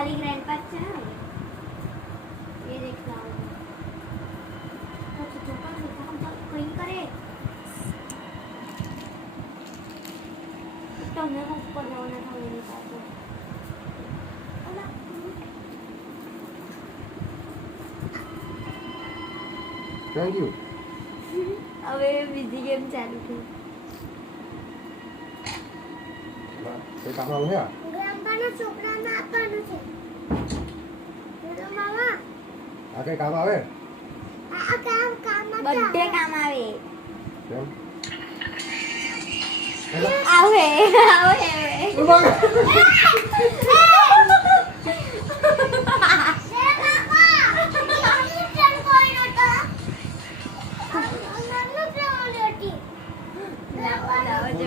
खाली ग्रैंड पास है ना ये देख रहा हूँ तो चौका से हम कहीं करे तो मैं ऊपर जाना था मेरे पास થેન્ક યુ હવે બીજી ગેમ ચાલુ થઈ કઈ કામ આવે છે ગ્રામપાના છોકરાને આપવાનું છે બોલો મામા આ કઈ કામ આવે આ કામ બધે કામ આવે કેમ આવે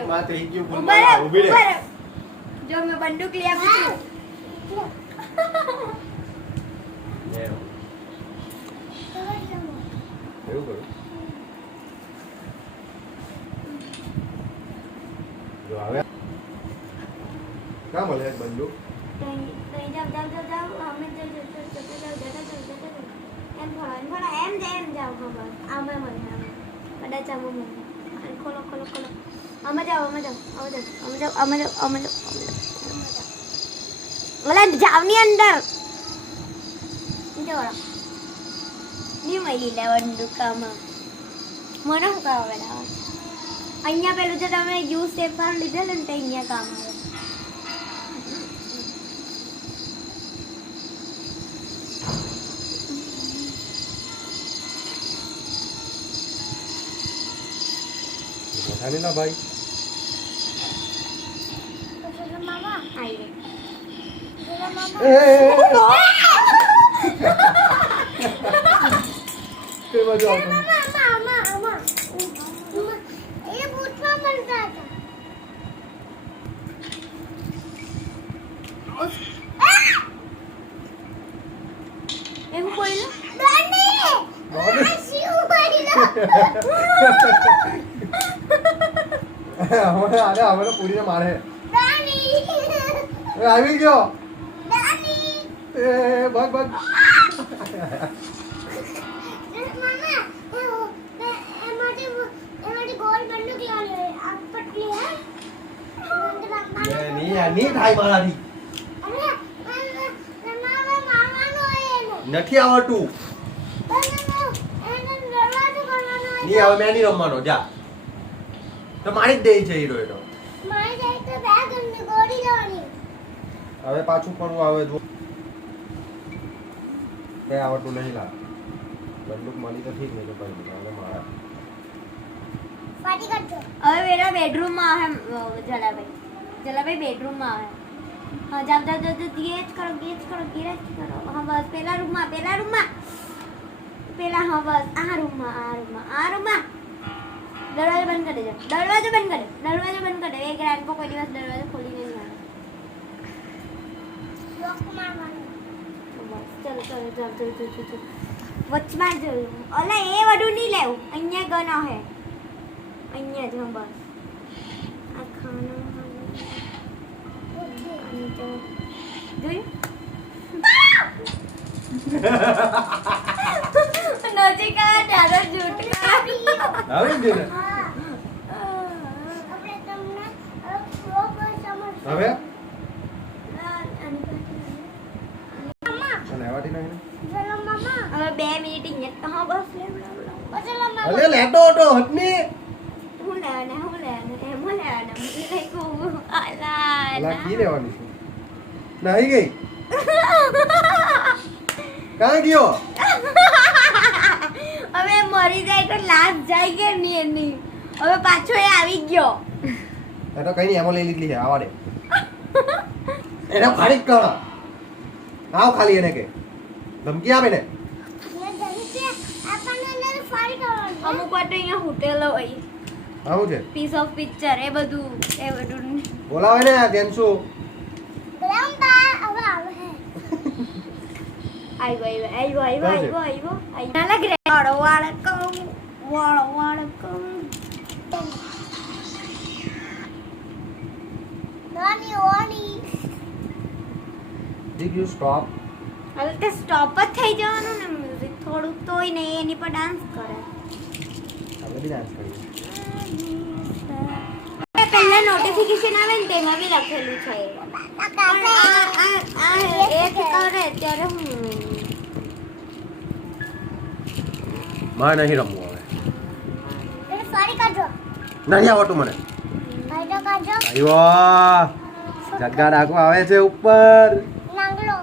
માં થઈ ગયું ભૂલમાં ઊભી રહે જો મેં બંદૂક લઈ આપું છું એવું કરું જો હવે કામ મળે બંદૂક જાવની અંદર નહીં મળી લેવાનું દુકાનમાં મને શું કામ આવે અહીંયા પેલું જો તમે યુઝ પેપર લીધેલું ને તો અહીંયા કામ આવે મોઠાની ના ભાઈ મામા આવી તે બાજુ આવતો એવું બોલ્યું હવે પૂરીને મારે આવી ગયો એ ભાગ ભાગ ની થાય મારાથી નથી આવડતું ની હવે મેં નહીં રમવાનો જા તો મારી જ દે છે હીરો એનો હવે પાછું પણ આવે જો કઈ આવડતું નહીં લાગ બંદૂક મળી તો ઠીક નહીં તો કઈ નહીં હવે મારા હવે મેરા બેડરૂમમાં આવે જલાભાઈ બેડરૂમમાં આવે હા જાવ જાવ જાવ ગેજ કરો હા બસ પેલા રૂમમાં પેલા હા બસ આ રૂમમાં દરવાજો બંધ કરી દેજો દરવાજો બંધ કરે એક રાત કોઈ દિવસ દરવાજો ખોલીને નહીં આવે ચલો વચમાં જોયું અલા એ વડું નહીં લેવું અહીંયા ગનો હે અહીંયા જ બસ આ ખાનો જોયું નજીક આ દાદા જૂઠ આવી ગયું ને હવે અને આવડી નહીં હવે 2 મિનિટ અહીંયા હા બસ અલે લેટો ઓટો હટની હું લેવાના એમ લેવાના અલા કી લેવાની છે નહીં ગઈ કાં ગયો હવે મરી જાય તો લાશ જાય કે નહીં એની હવે પાછો એ આવી ગયો એ તો કઈ નહીં એમાં લઈ લીધી છે આવા દે એને ફાડી જ કરો આવ ખાલી એને કે ધમકી આપે ને અમુક વાર તો અહીંયા હોટેલો હોય આવું છે પીસ ઓફ પિક્ચર એ બધું બોલાવે ને કેન્સુ આવ્યો ના લાગે વાળકમ મ્યુઝિક યુ સ્ટોપ. હવે તે સ્ટોપ જ થઈ જવાનું ને મ્યુઝિક થોડુંક તોય ને એની પર ડાન્સ કરે. આપણે બી ડાન્સ કરીએ. પહેલા નોટિફિકેશન આવે ને તેમાં બી લખેલું છે પણ આ એક કરે ત્યારે હું મારે નહીં રમવું હવે. સોરી કરજો નહીં આવડતું મને. ભાઈ કરજો આવ્યો જગ્ગા ડાકો આવે છે ઉપર. નાગલો